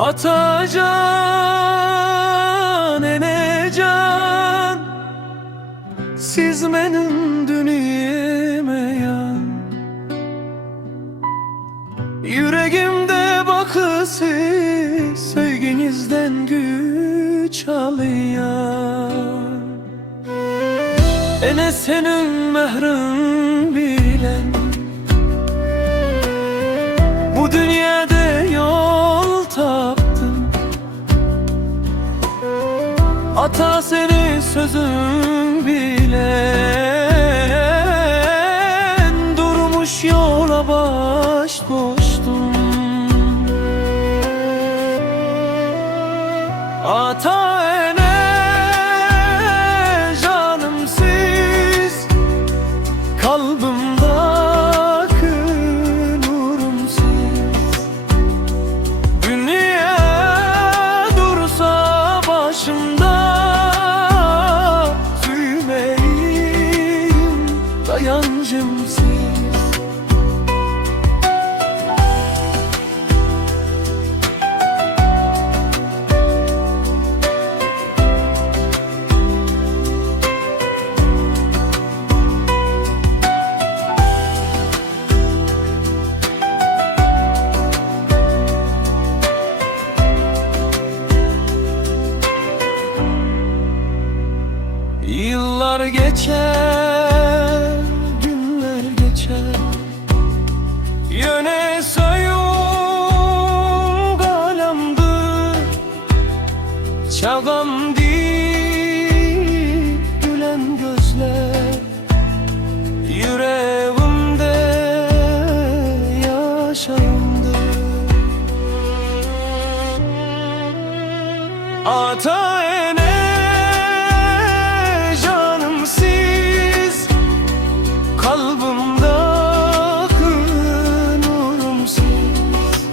Atacan, enecan, siz benim dünyeme yan. Yüreğimde bakısı sevginizden güç alayan. Ene senin mehrin bilen, bu dünyada yol taptım. Ata senin sözün bilen, durmuş yola baş koştum. Ata ene canım siz, kalbimdaki nurum siz. Dünya dursa başımda, sürmeyim dayancım siz. Yıllar geçer, günler geçer, yöne sayın kalemdir. Çağam değil gülen gözler, yüreğimde yaşamdır. Ata ene kalbimdaki nurum siz.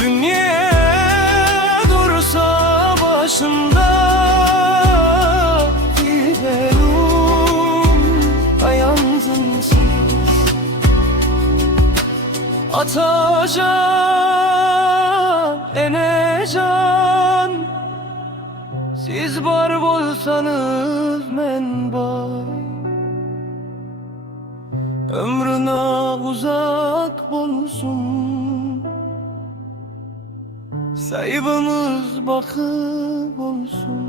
Dünya dursa başımda, giderim dayandım siz. Atacan, enecan, siz bar bolsanız men bar. Ömrüne uzak olsun, sahibiz bakıp olsun.